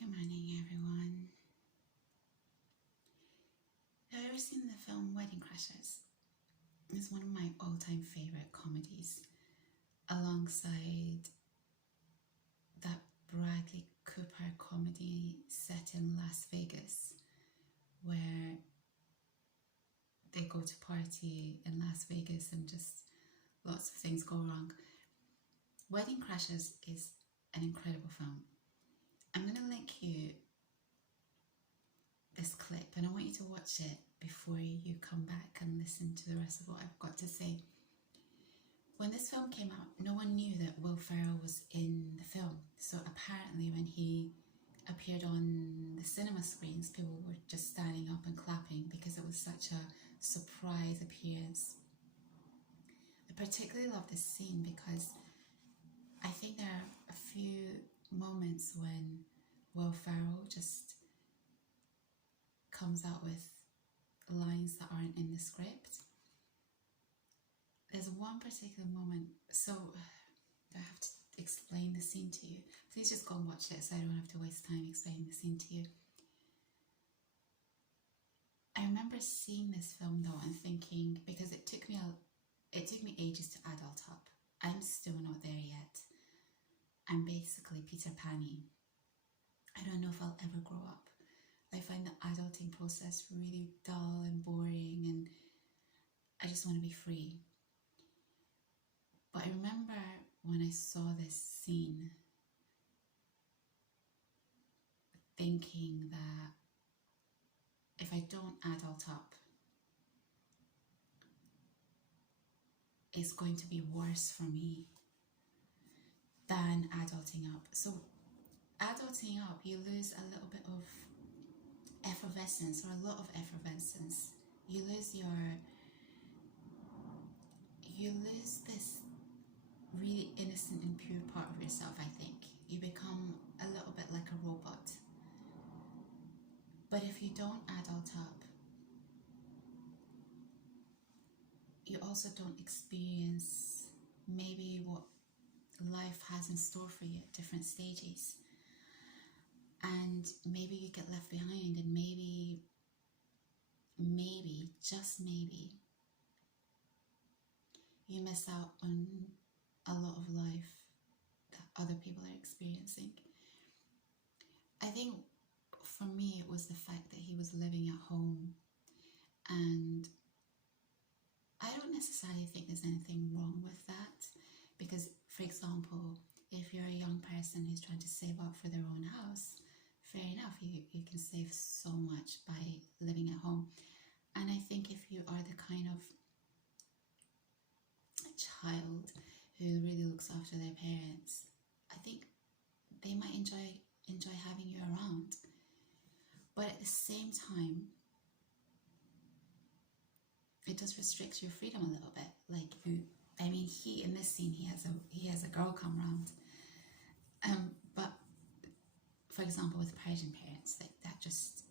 Good morning, everyone. Have you ever seen the film Wedding Crashers? It's one of my all-time favorite comedies, alongside that Bradley Cooper comedy set in Las Vegas, where they go to party in Las Vegas and just lots of things go wrong. Wedding Crashers is an incredible film. I'm going to link you this clip and I want you to watch it before you come back and listen to the rest of what I've got to say. When this film came out, no one knew that Will Ferrell was in the film. So apparently when he appeared on the cinema screens, people were just standing up and clapping because it was such a surprise appearance. I particularly love this scene because I think there are a few moments when Will Ferrell just comes out with lines that aren't in the script. There's one particular moment, so I have to explain the scene to you. Please just go and watch it so I don't have to waste time explaining the scene to you. I remember seeing this film though and thinking, because it took me ages to adult up. I'm still not there yet. I'm basically Peter Pan-y. I don't know if I'll ever grow up. I find the adulting process really dull and boring, and I just want to be free. But I remember when I saw this scene thinking that if I don't adult up, it's going to be worse for me than adulting up. So adulting up, you lose a little bit of effervescence, or a lot of effervescence. You lose this really innocent and pure part of yourself, I think. You become a little bit like a robot. But if you don't adult up, you also don't experience maybe what life has in store for you at different stages. And maybe you get left behind, and maybe, just maybe, you miss out on a lot of life that other people are experiencing. I think for me it was the fact that he was living at home, and I don't necessarily think there's anything wrong with that, because, for example, if you're a young person who's trying to save up for their own house, fair enough, you can save so much by living at home. And I think if you are the kind of child who really looks after their parents, I think they might enjoy having you around. But at the same time, it does restrict your freedom a little bit. Like he in this scene, he has a girl come round. But for example, with Persian parents, like that just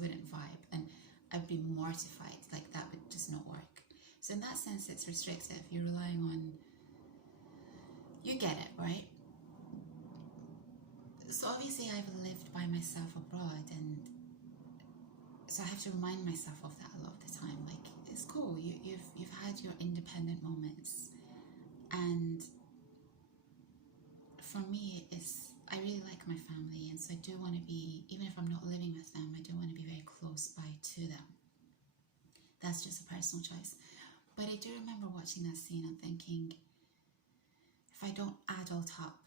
wouldn't vibe, and I'd be mortified. Like that would just not work. So in that sense, it's restrictive. You're relying on, you get it, right? So obviously I've lived by myself abroad, and so I have to remind myself of that a lot of the time. Like, it's cool, you've had your independent moments, and for me, I really like my family, and so I do want to be, even if I'm not living with them, I do want to be very close by to them. That's just a personal choice. But I do remember watching that scene and thinking, if I don't adult up,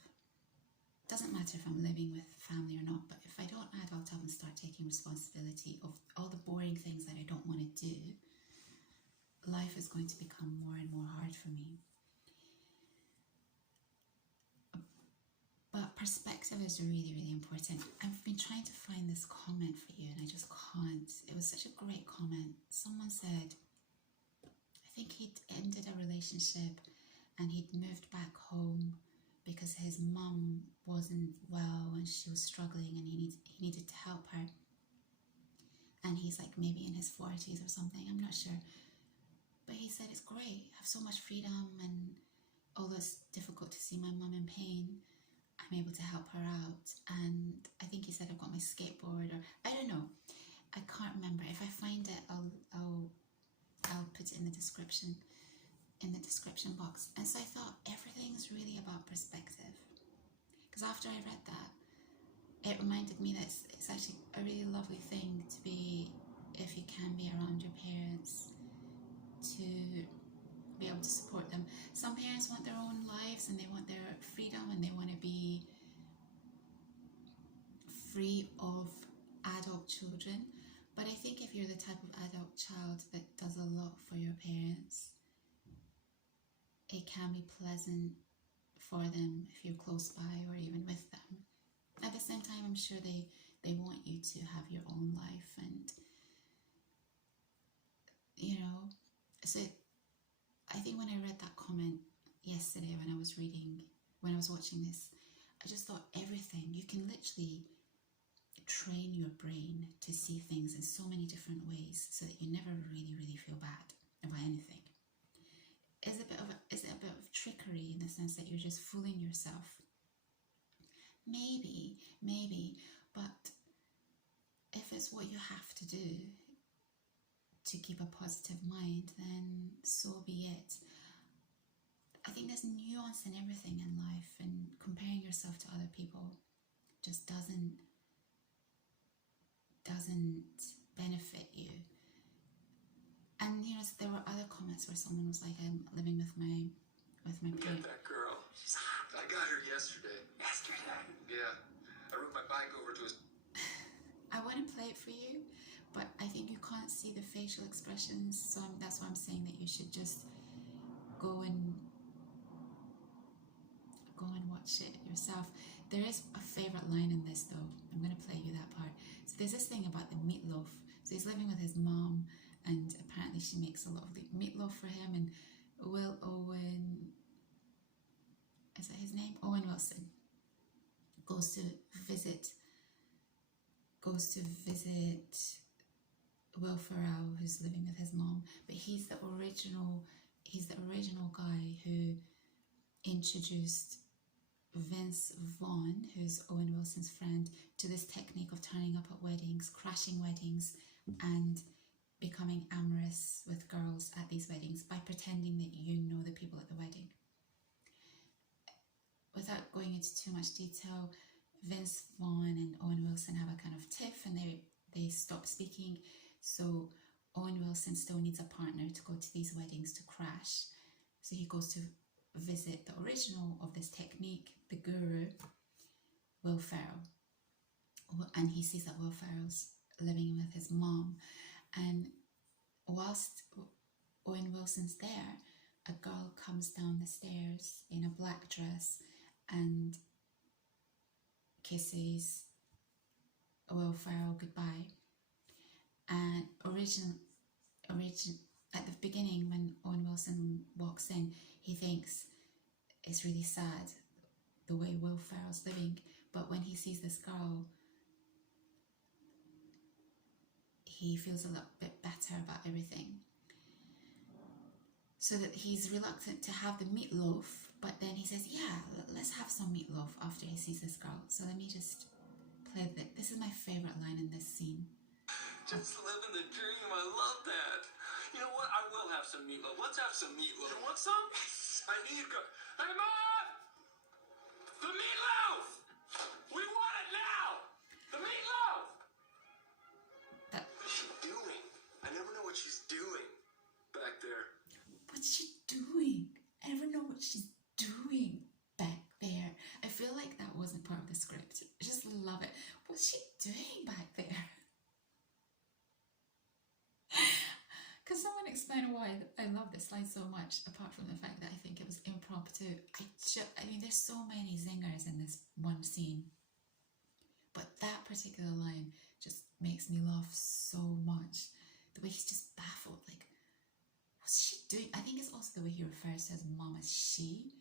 doesn't matter if I'm living with family or not, but if I don't adult up and start taking responsibility of all the boring things that I don't want to do, life is going to become more and more hard for me. But perspective is really, really important. I've been trying to find this comment for you and I just can't. It was such a great comment. Someone said, I think he'd ended a relationship and he'd moved back home because his mum wasn't well and she was struggling, and he needed to help her. And he's like maybe in his 40s or something, I'm not sure. But he said, it's great, I have so much freedom, and although it's difficult to see my mum in pain, I'm able to help her out. And I think he said my skateboard, or I don't know. I can't remember. If I find it, I'll put it in the description box. And so I thought everything's really about perspective. Because after I read that, it reminded me that it's actually a really lovely thing to be, if you can be around your parents, to be able to support them. Some parents want their own lives and they want their freedom and they want to be free of adult children. But I think if you're the type of adult child that does a lot for your parents, it can be pleasant for them if you're close by or even with them. At the same time, I'm sure they want you to have your own life, and you know, so I think when I read that comment yesterday when I was watching this, I just thought everything, you can literally train your brain to see things in so many different ways so that you never really feel bad about anything. Is it a bit of trickery in the sense that you're just fooling yourself? Maybe, but if it's what you have to do to keep a positive mind, then so be it. I think there's nuance in everything in life, and comparing yourself to other people just doesn't benefit you. And you know, there were other comments where someone was like, I'm living with my parents. Get that girl. I got her yesterday. Yeah. I rode my bike over to his... I want to play it for you, but I think you can't see the facial expressions, so that's why I'm saying that you should just go and watch it yourself. There is a favourite line in this though. I'm going to play you that part. So there's this thing about the meatloaf. So he's living with his mom, and apparently she makes a lovely meatloaf for him, and Owen, is that his name? Owen Wilson goes to visit Will Ferrell, who's living with his mom, but he's the original guy who introduced Vince Vaughn, who's Owen Wilson's friend, to this technique of turning up at weddings, crashing weddings, and becoming amorous with girls at these weddings by pretending that you know the people at the wedding. Without going into too much detail, Vince Vaughn and Owen Wilson have a kind of tiff, and they stop speaking. So Owen Wilson still needs a partner to go to these weddings to crash. So he goes to visit the original of this technique, the guru, Will Ferrell. And he sees that Will Ferrell's living with his mom. And whilst Owen Wilson's there, a girl comes down the stairs in a black dress and kisses Will Ferrell goodbye. And at the beginning, when Owen Wilson walks in, he thinks it's really sad the way Will Ferrell's living. But when he sees this girl, he feels a little bit better about everything. So that he's reluctant to have the meatloaf, but then he says, yeah, let's have some meatloaf after he sees this girl. So let me just play that. This is my favourite line in this scene. Just living the dream. I love that. You know what? I will have some meatloaf. Let's have some meatloaf. You want some? I need to go. Hey, Mom! The meatloaf! We want it now! The meatloaf! What's she doing? I never know what she's doing back there. What's she doing? I never know what she's doing back there. I feel like that wasn't part of the script. I just love it. What's she doing back there? Can someone explain why I love this line so much, apart from the fact that I think it was impromptu? I mean, there's so many zingers in this one scene, but that particular line just makes me laugh so much. The way he's just baffled, like, what's she doing? I think it's also the way he refers to his mom as she.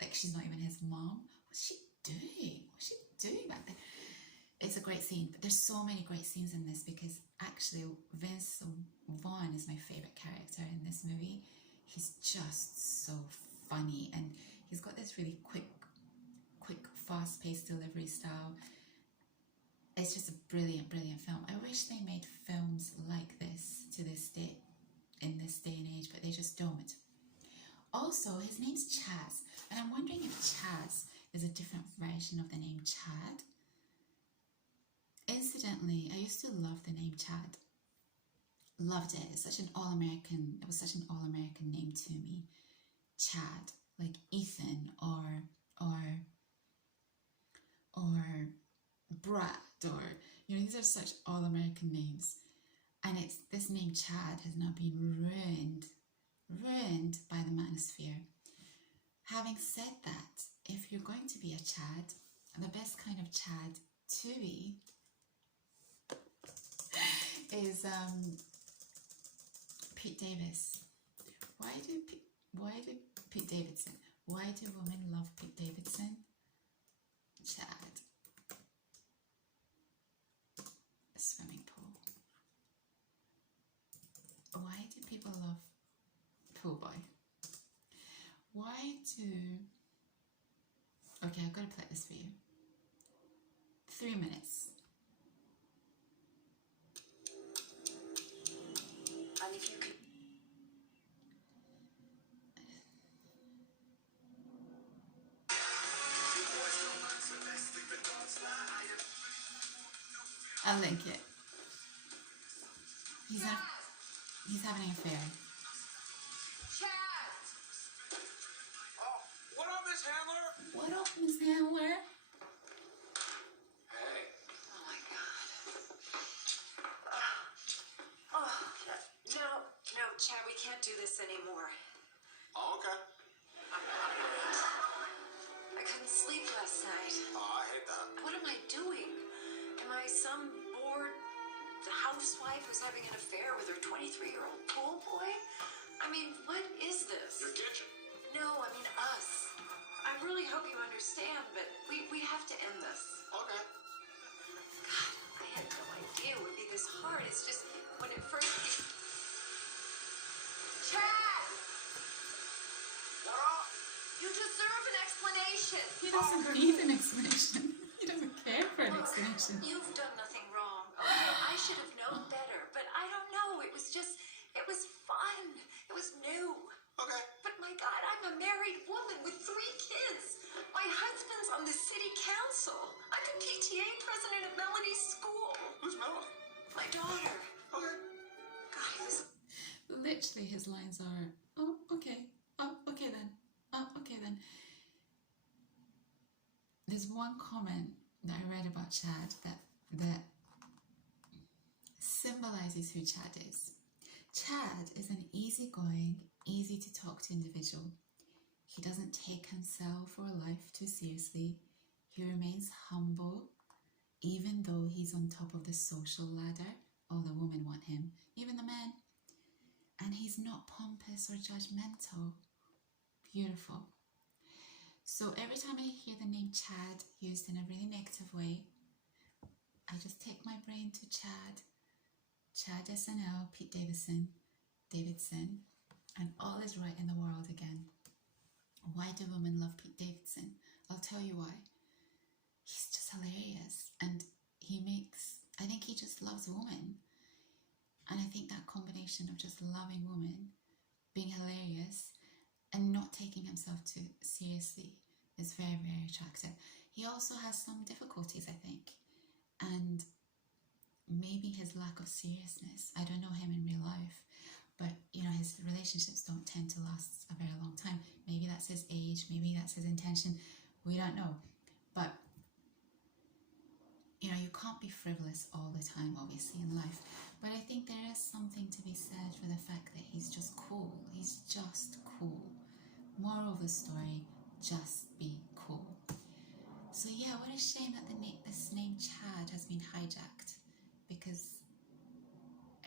Like, she's not even his mom. What's she doing? What's she doing back there? It's a great scene, but there's so many great scenes in this, because actually Vince Vaughn is my favourite character in this movie. He's just so funny, and he's got this really quick, fast-paced delivery style. it's just a brilliant, brilliant film. I wish they made films like this to this day, in this day and age, but they just don't. Also, his name's Chaz, and I'm wondering if Chaz is a different version of the name Chad. Incidentally, I used to love the name Chad. Loved it. It's such an all-American, it was such an all-American name to me. Chad, like Ethan or Brad, or, you know, these are such all-American names. And it's this name Chad has now been ruined by the manosphere. Having said that, if you're going to be a Chad, the best kind of Chad to be is Pete Davis. Why do Pete Davidson? Why do women love Pete Davidson? Chad. A swimming pool. Why do people love Pool Boy? Why do... Okay, I've got to play this for you. 3 minutes. And if you could... I'll link it. He's having an affair. Chad! Oh, what up, Miss Handler? What up, Miss Handler? Hey. Oh my God. No, Chad, we can't do this anymore. Oh, okay. I couldn't sleep last night. Oh, I hate that. What am I doing? Am I some bored housewife who's having an affair with her 23-year-old pool boy? I mean, what is this? Your kitchen. No, I mean us. I really hope you understand, but we have to end this. Okay. God, I had no idea it would be this hard. It's just when it first... Chad! What up? You deserve an explanation. He doesn't need an explanation. He doesn't care for an explanation. You've done nothing wrong. Okay, I should have known better, but I don't know. It was fun. It was new. Okay. But my God, I'm a married woman with 3 kids. My husband's on the city council. I'm the PTA president at Melody's school. Who's Melanie? My daughter. Okay. God, he was... Literally, his lines are, oh, okay. Oh, okay then. Oh, okay then. There's one comment that I read about Chad that symbolizes who Chad is. Chad is an easygoing, easy to talk to individual. He doesn't take himself or life too seriously. He remains humble, even though he's on top of the social ladder. All the women want him, even the men. And he's not pompous or judgmental. Beautiful. So every time I hear the name Chad used in a really negative way, I just take my brain to Chad SNL, Pete Davidson, and all is right in the world again. Why do women love Pete Davidson? I'll tell you why. He's just hilarious, and I think he just loves women. And I think that combination of just loving women, being hilarious, and not taking himself too seriously is very, very attractive. He also has some difficulties, I think, and maybe his lack of seriousness. I don't know him in real life, but you know, his relationships don't tend to last a very long time. Maybe that's his age, maybe that's his intention, we don't know. But you know, you can't be frivolous all the time, obviously, in life. But I think there is something to be said for the fact that he's just cool. He's just cool. Moral of the story, just be cool. So yeah, what a shame that this name Chad has been hijacked, because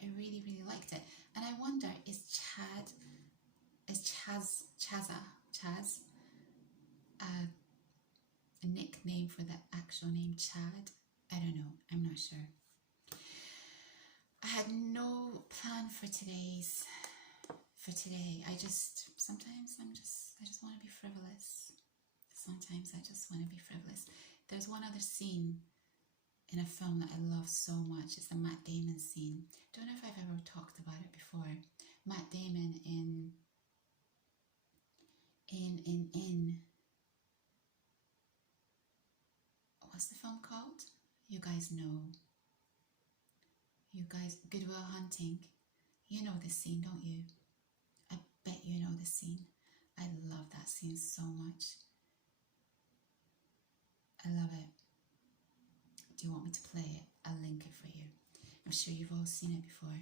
I really, really liked it. And I wonder, is Chaz a nickname for the actual name Chad? I don't know. I'm not sure. I had no plan for today. Sometimes I just want to be frivolous. Sometimes I just want to be frivolous. There's one other scene in a film that I love so much. It's the Matt Damon scene. Don't know if I've ever talked about it before. Matt Damon in what's the film called? You guys know. You guys, Good Will Hunting. You know this scene, don't you? I bet you know the scene. I love that scene so much. I love it. Do you want me to play it? I'll link it for you. I'm sure you've all seen it before.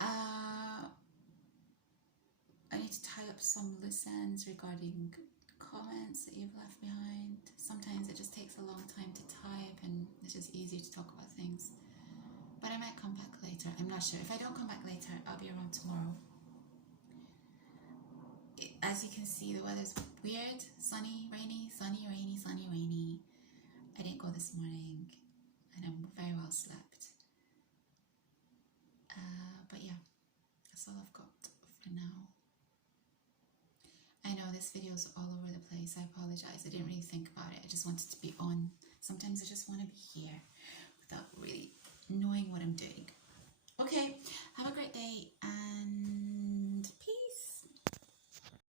I need to tie up some loose ends regarding comments that you've left behind. Sometimes it just takes a long time to type and it's just easy to talk about things. But I might come back later. I'm not sure. If I don't come back later, I'll be around tomorrow. As you can see, the weather's weird. Sunny, rainy, sunny, rainy, sunny, rainy. I didn't go this morning and I'm very well slept. But yeah, that's all I've got for now. I know this video is all over the place. I apologize. I didn't really think about it. I just wanted to be on. Sometimes I just want to be here without really